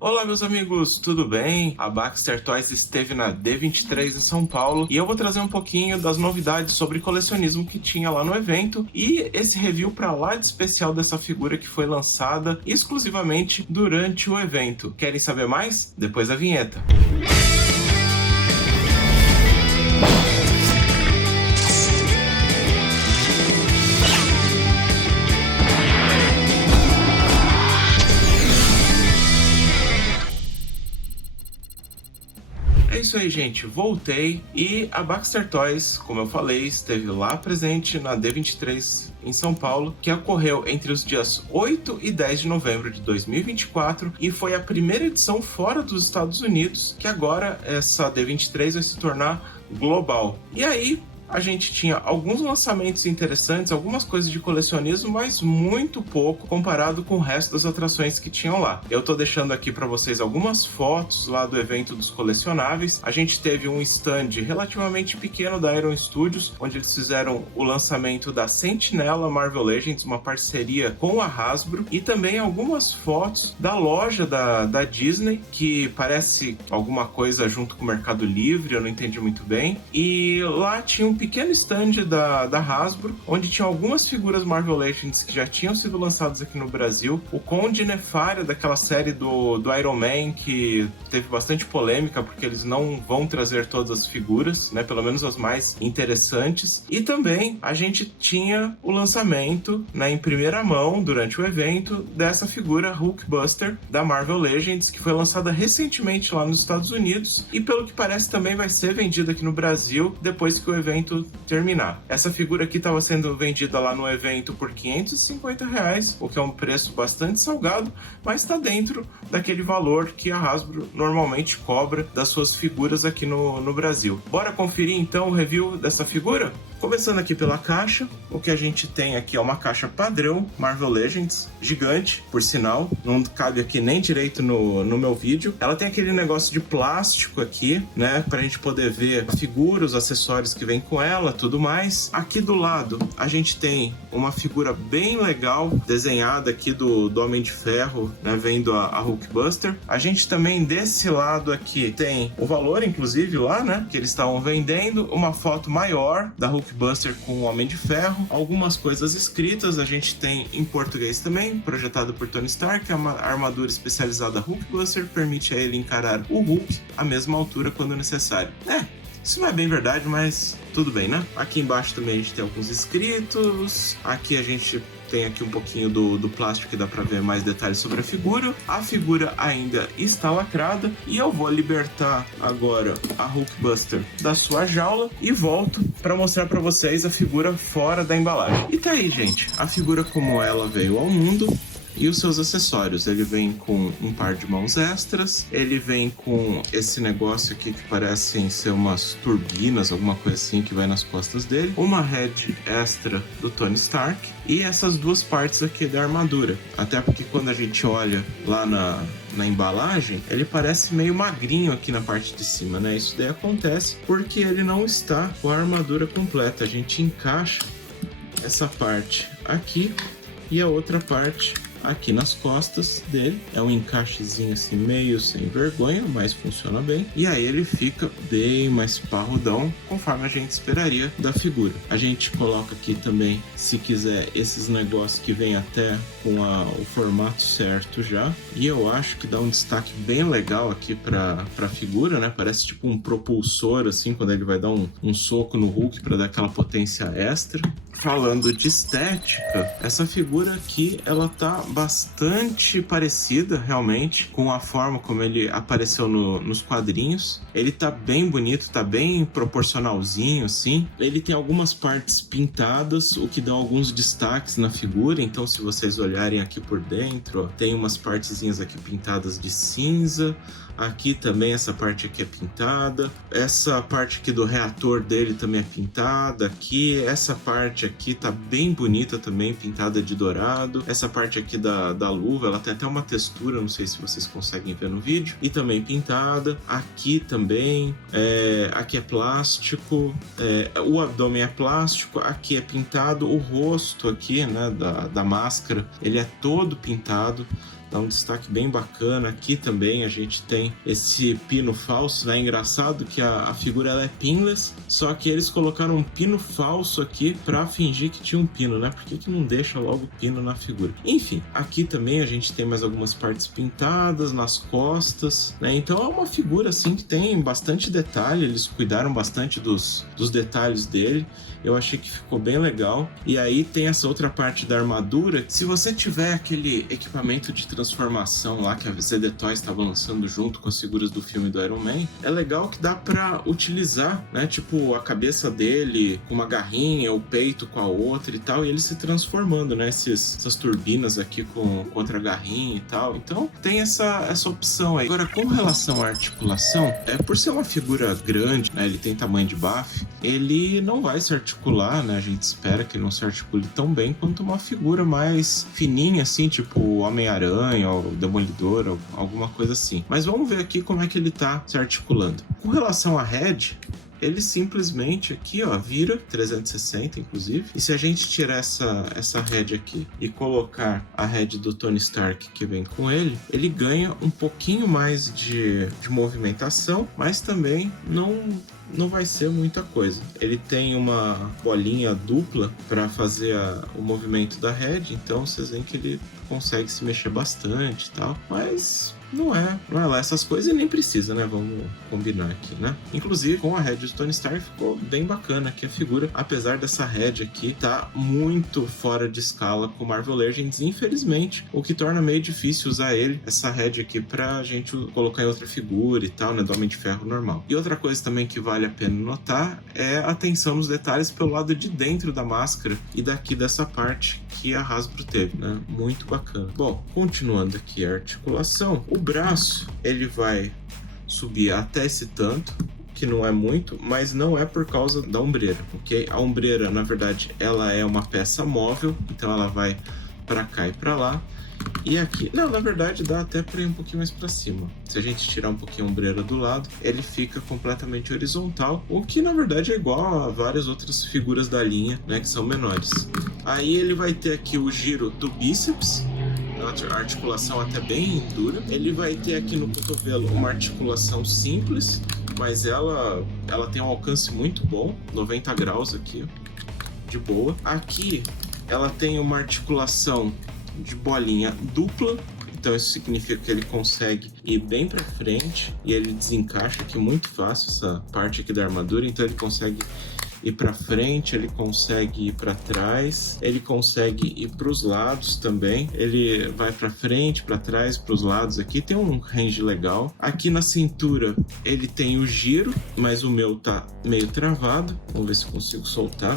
Olá, meus amigos, tudo bem? A Baxter Toys esteve na D23 em São Paulo e eu vou trazer um pouquinho das novidades sobre colecionismo que tinha lá no evento e esse review para lá de especial dessa figura que foi lançada exclusivamente durante o evento. Querem saber mais? Depois da vinheta. É isso aí, gente. Voltei e a Baxter Toys, como eu falei, esteve lá presente na D23 em São Paulo, que ocorreu entre os dias 8 e 10 de novembro de 2024 e foi a primeira edição fora dos Estados Unidos, que agora essa D23 vai se tornar global. E aí, a gente tinha alguns lançamentos interessantes, algumas coisas de colecionismo, mas muito pouco comparado com o resto das atrações que tinham lá. Eu tô deixando aqui para vocês algumas fotos lá do evento dos colecionáveis. A gente teve um stand relativamente pequeno da Iron Studios, onde eles fizeram o lançamento da Sentinela Marvel Legends, uma parceria com a Hasbro, e também algumas fotos da loja da Disney, que parece alguma coisa junto com o Mercado Livre, eu não entendi muito bem. E lá tinha um pequeno stand da Hasbro, onde tinha algumas figuras Marvel Legends que já tinham sido lançadas aqui no Brasil. O Conde Nefária, daquela série do Iron Man, que teve bastante polêmica, porque eles não vão trazer todas as figuras, né? Pelo menos as mais interessantes. E também a gente tinha o lançamento, né, em primeira mão, durante o evento, dessa figura Hulkbuster da Marvel Legends, que foi lançada recentemente lá nos Estados Unidos, e pelo que parece também vai ser vendida aqui no Brasil depois que o evento terminar. Essa figura aqui estava sendo vendida lá no evento por R$550, o que é um preço bastante salgado, mas está dentro daquele valor que a Hasbro normalmente cobra das suas figuras aqui no Brasil. Bora conferir então o review dessa figura? Começando aqui pela caixa, o que a gente tem aqui é uma caixa padrão Marvel Legends, gigante, por sinal, não cabe aqui nem direito no meu vídeo. Ela tem aquele negócio de plástico aqui, né, pra gente poder ver a figura, os acessórios que vem com ela, tudo mais. Aqui do lado, a gente tem uma figura bem legal, desenhada aqui do Homem de Ferro, né, vendo a Hulkbuster. A gente também, desse lado aqui, tem o valor, inclusive, lá, né, que eles estavam vendendo, uma foto maior da Hulkbuster com o Homem de Ferro, algumas coisas escritas, a gente tem em português também, projetado por Tony Stark, a armadura especializada Hulkbuster permite a ele encarar o Hulk à mesma altura quando necessário. Isso não é bem verdade, mas tudo bem, né? Aqui embaixo também a gente tem alguns escritos, aqui a gente tem aqui um pouquinho do plástico que dá para ver mais detalhes sobre a figura. A figura ainda está lacrada e eu vou libertar agora a Hulkbuster da sua jaula e volto para mostrar para vocês a figura fora da embalagem. E tá aí, gente, a figura como ela veio ao mundo. E os seus acessórios, ele vem com um par de mãos extras, ele vem com esse negócio aqui que parecem ser umas turbinas, alguma coisa assim que vai nas costas dele, uma head extra do Tony Stark e essas duas partes aqui da armadura. Até porque quando a gente olha lá na embalagem, ele parece meio magrinho aqui na parte de cima, né? Isso daí acontece porque ele não está com a armadura completa. A gente encaixa essa parte aqui e a outra parte aqui nas costas dele. É um encaixezinho assim meio sem vergonha, mas funciona bem. E aí ele fica bem mais parrudão, conforme a gente esperaria da figura. A gente coloca aqui também, se quiser, esses negócios que vem até com o formato certo já. E eu acho que dá um destaque bem legal aqui pra figura, né? Parece tipo um propulsor, assim, quando ele vai dar um soco no Hulk para dar aquela potência extra. Falando de estética, essa figura aqui, ela tá bastante parecida, realmente, com a forma como ele apareceu nos quadrinhos. Ele tá bem bonito, tá bem proporcionalzinho, assim. Ele tem algumas partes pintadas, o que dá alguns destaques na figura. Então, se vocês olharem aqui por dentro, ó, tem umas partezinhas aqui pintadas de cinza. Aqui também essa parte aqui é pintada. Essa parte aqui do reator dele também é pintada. Aqui, essa parte aqui tá bem bonita também, pintada de dourado. Essa parte aqui da luva, ela tem até uma textura, não sei se vocês conseguem ver no vídeo. E também pintada. Aqui também. Aqui é plástico. O abdômen é plástico. Aqui é pintado. O rosto aqui, né, da máscara, ele é todo pintado. dá um destaque bem bacana. Aqui também a gente tem esse pino falso, né? Engraçado que a figura ela é pinless, só que eles colocaram um pino falso aqui pra fingir que tinha um pino, né? Por que não deixa logo o pino na figura? Enfim, aqui também a gente tem mais algumas partes pintadas nas costas, né? Então é uma figura assim que tem bastante detalhe, eles cuidaram bastante dos detalhes dele. Eu achei que ficou bem legal. E aí tem essa outra parte da armadura. Se você tiver aquele equipamento de transformação lá que a ZD Toys estava lançando junto com as figuras do filme do Iron Man, é legal que dá pra utilizar, né? Tipo, a cabeça dele com uma garrinha, o peito com a outra e tal, e ele se transformando, né? Essas turbinas aqui com outra garrinha e tal. Então tem essa opção aí. Agora, com relação à articulação, por ser uma figura grande, né? Ele tem tamanho de baffe, ele não vai se articular, né? A gente espera que ele não se articule tão bem quanto uma figura mais fininha, assim, tipo o Homem-Aranha ou o Demolidor, ou alguma coisa assim. Mas vamos ver aqui como é que ele tá se articulando. Com relação à head, ele simplesmente aqui, ó, vira 360, inclusive. E se a gente tirar essa head aqui e colocar a head do Tony Stark que vem com ele, ele ganha um pouquinho mais de movimentação, mas também não vai ser muita coisa. Ele tem uma bolinha dupla para fazer o movimento da head, então vocês veem que ele consegue se mexer bastante e tal, mas não é lá essas coisas e nem precisa, né? Vamos combinar aqui, né? Inclusive, com a head do Tony Stark ficou bem bacana aqui a figura, apesar dessa head aqui tá muito fora de escala com Marvel Legends, infelizmente, o que torna meio difícil usar essa head aqui pra gente colocar em outra figura e tal, né? Do Homem de Ferro normal. E outra coisa também que vale a pena notar é a atenção nos detalhes pelo lado de dentro da máscara e daqui dessa parte que a Hasbro teve, né? Muito bacana. Bom, continuando aqui a articulação, o braço ele vai subir até esse tanto, que não é muito, mas não é por causa da ombreira, ok? A ombreira, na verdade, ela é uma peça móvel, então ela vai para cá e para lá. E aqui, não, na verdade dá até para ir um pouquinho mais para cima. Se a gente tirar um pouquinho a ombreira do lado, ele fica completamente horizontal, o que na verdade é igual a várias outras figuras da linha, né, que são menores. Aí ele vai ter aqui o giro do bíceps, a articulação até bem dura. Ele vai ter aqui no cotovelo uma articulação simples, mas ela tem um alcance muito bom, 90 graus aqui, de boa. Aqui ela tem uma articulação de bolinha dupla, então isso significa que ele consegue ir bem para frente e ele desencaixa aqui muito fácil essa parte aqui da armadura, então ele consegue ir para frente, ele consegue ir para trás, ele consegue ir para os lados também, ele vai para frente, para trás, para os lados aqui, tem um range legal. Aqui na cintura ele tem o giro, mas o meu tá meio travado, vamos ver se consigo soltar.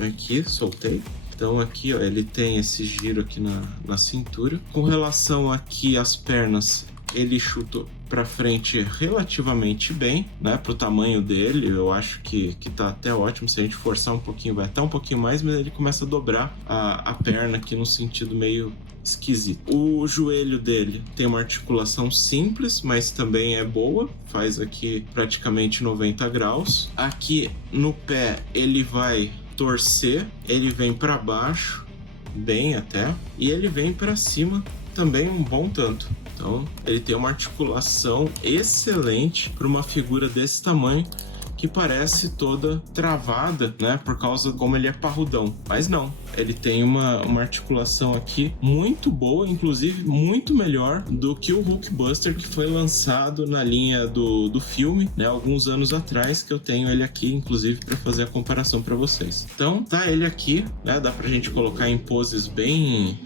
Aqui, soltei. Então aqui, ó, ele tem esse giro aqui na cintura. Com relação aqui às pernas, ele chuta para frente relativamente bem, né, pro tamanho dele. Eu acho que tá até ótimo. Se a gente forçar um pouquinho, vai até um pouquinho mais, mas ele começa a dobrar a perna aqui no sentido meio esquisito. O joelho dele tem uma articulação simples, mas também é boa, faz aqui praticamente 90 graus. Aqui no pé ele vai torcer, ele vem para baixo, bem até, e ele vem para cima também um bom tanto. Então ele tem uma articulação excelente para uma figura desse tamanho, que parece toda travada, né, por causa de como ele é parrudão. Mas não, ele tem uma articulação aqui muito boa, inclusive muito melhor do que o Hulkbuster que foi lançado na linha do filme, né, alguns anos atrás, que eu tenho ele aqui, inclusive, para fazer a comparação para vocês. Então tá ele aqui, né, dá pra gente colocar em poses bem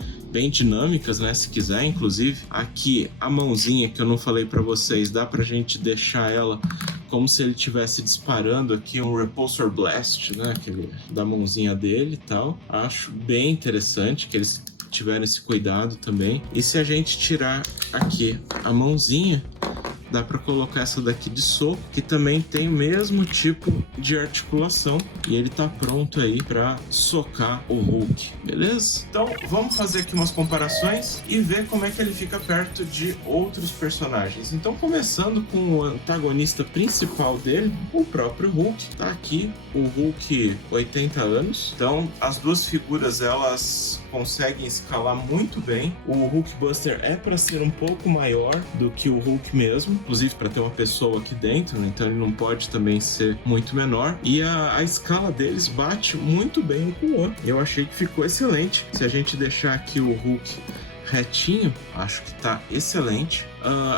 dinâmicas, né, se quiser. Inclusive aqui a mãozinha que eu não falei para vocês, dá pra gente deixar ela como se ele estivesse disparando aqui um Repulsor Blast, né, aquele da mãozinha dele e tal. Acho bem interessante que eles tiveram esse cuidado também. E se a gente tirar aqui a mãozinha, dá para colocar essa daqui de soco, que também tem o mesmo tipo de articulação, e ele tá pronto aí para socar o Hulk, beleza? Então vamos fazer aqui umas comparações e ver como é que ele fica perto de outros personagens. Então, começando com o antagonista principal dele, o próprio Hulk. Tá aqui o Hulk 80 anos. Então as duas figuras, elas conseguem escalar muito bem. O Hulkbuster é para ser um pouco maior do que o Hulk mesmo, inclusive para ter uma pessoa aqui dentro, né? Então ele não pode também ser muito menor. E a escala deles bate muito bem um com o outro. Eu achei que ficou excelente. Se a gente deixar aqui o Hulk retinho, acho que tá excelente.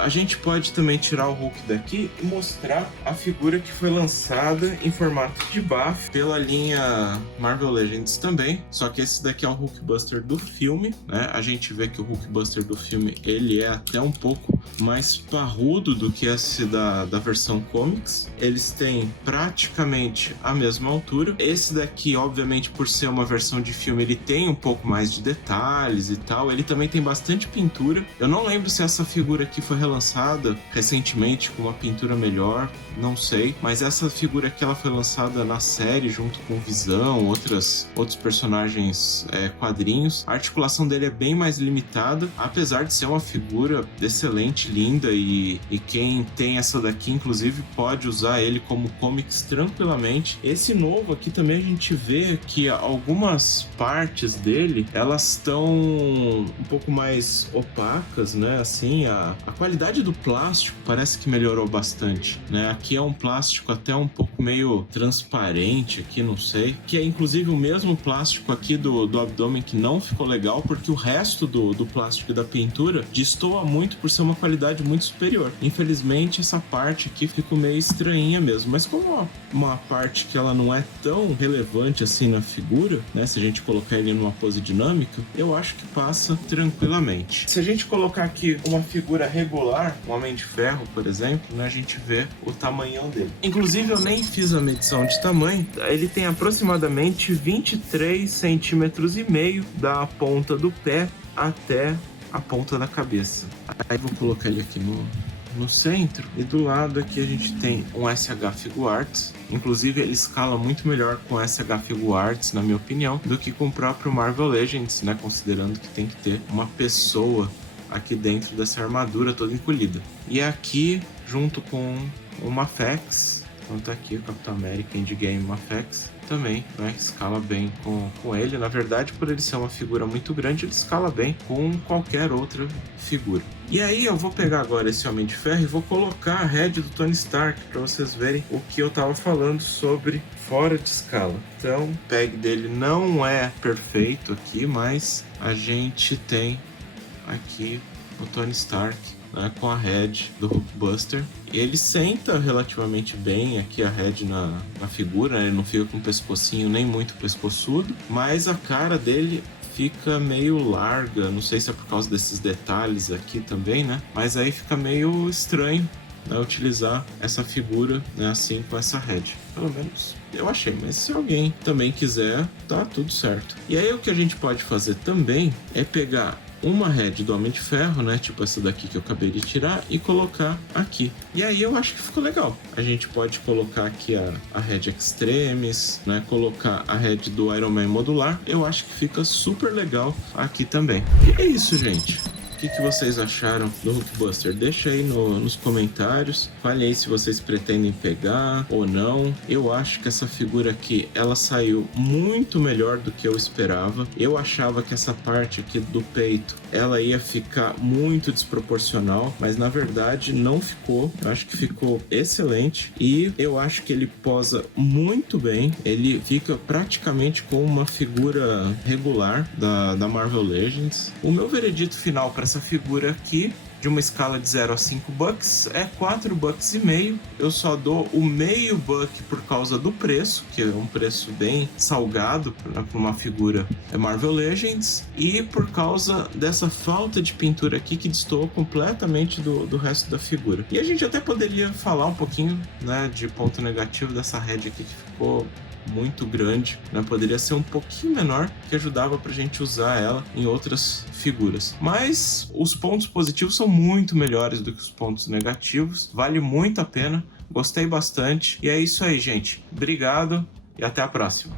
A gente pode também tirar o Hulk daqui e mostrar a figura que foi lançada em formato de BAF pela linha Marvel Legends também, só que esse daqui é um Hulkbuster do filme, né? A gente vê que o Hulkbuster do filme ele é até um pouco mais parrudo do que esse da versão comics. Eles têm praticamente a mesma altura. Esse daqui, obviamente, por ser uma versão de filme, ele tem um pouco mais de detalhes e tal. Ele também tem bastante pintura. Eu não lembro se essa figura aqui foi relançada recentemente com uma pintura melhor, não sei, mas essa figura aqui ela foi lançada na série junto com Visão, outros personagens quadrinhos. A articulação dele é bem mais limitada, apesar de ser uma figura excelente, linda, e quem tem essa daqui inclusive pode usar ele como comics tranquilamente. Esse novo aqui também a gente vê que algumas partes dele elas estão um pouco mais opacas, né? Assim, a qualidade do plástico parece que melhorou bastante, né? Aqui é um plástico até um pouco meio transparente aqui, não sei, que é inclusive o mesmo plástico aqui do abdômen que não ficou legal, porque o resto do plástico e da pintura destoa muito por ser uma qualidade muito superior. Infelizmente essa parte aqui ficou meio estranhinha mesmo, mas como uma parte que ela não é tão relevante assim na figura, né? Se a gente colocar ele numa pose dinâmica, eu acho que passa tranquilamente. Se a gente colocar aqui uma figura regular, um Homem de Ferro, por exemplo, né, a gente vê o tamanhão dele. Inclusive, eu nem fiz a medição de tamanho. Ele tem aproximadamente 23 centímetros e meio da ponta do pé até a ponta da cabeça. Aí vou colocar ele aqui no centro, e do lado aqui a gente tem um SH Figuarts. Inclusive ele escala muito melhor com SH Figuarts, na minha opinião, do que com o próprio Marvel Legends, né, considerando que tem que ter uma pessoa aqui dentro dessa armadura toda encolhida. E aqui, junto com o Mafex, então tá aqui o Capitão América Endgame Mafex, também, né, escala bem com ele. Na verdade, por ele ser uma figura muito grande, ele escala bem com qualquer outra figura. E aí eu vou pegar agora esse Homem de Ferro e vou colocar a head do Tony Stark para vocês verem o que eu tava falando sobre fora de escala. Então, o peg dele não é perfeito aqui, mas a gente tem aqui o Tony Stark, né, com a head do Hulkbuster. Ele senta relativamente bem aqui a head na figura, né? Ele não fica com o pescocinho nem muito pescoçudo, mas a cara dele fica meio larga, não sei se é por causa desses detalhes aqui também, né? Mas aí fica meio estranho, né, utilizar essa figura, né, assim com essa head. Pelo menos eu achei, mas se alguém também quiser, tá tudo certo. E aí o que a gente pode fazer também é pegar uma head do Homem de Ferro, né, tipo essa daqui que eu acabei de tirar, e colocar aqui. E aí eu acho que ficou legal. A gente pode colocar aqui a head Extremis, né, colocar a head do Iron Man modular. Eu acho que fica super legal aqui também. E é isso, gente. O que vocês acharam do Hulkbuster? Deixa aí nos comentários. Fale aí se vocês pretendem pegar ou não. Eu acho que essa figura aqui, ela saiu muito melhor do que eu esperava. Eu achava que essa parte aqui do peito, ela ia ficar muito desproporcional, mas na verdade não ficou. Eu acho que ficou excelente e eu acho que ele posa muito bem. Ele fica praticamente com uma figura regular da Marvel Legends. O meu veredito final para essa figura aqui, de uma escala de 0 a 5 bucks, é 4 bucks e meio. Eu só dou o meio buck por causa do preço, que é um preço bem salgado para uma figura Marvel Legends, e por causa dessa falta de pintura aqui que destoou completamente do resto da figura. E a gente até poderia falar um pouquinho, né, de ponto negativo dessa head aqui, que ficou muito grande, né? Poderia ser um pouquinho menor, que ajudava pra gente usar ela em outras figuras. Mas os pontos positivos são muito melhores do que os pontos negativos. Vale muito a pena. Gostei bastante. E é isso aí, gente. Obrigado e até a próxima.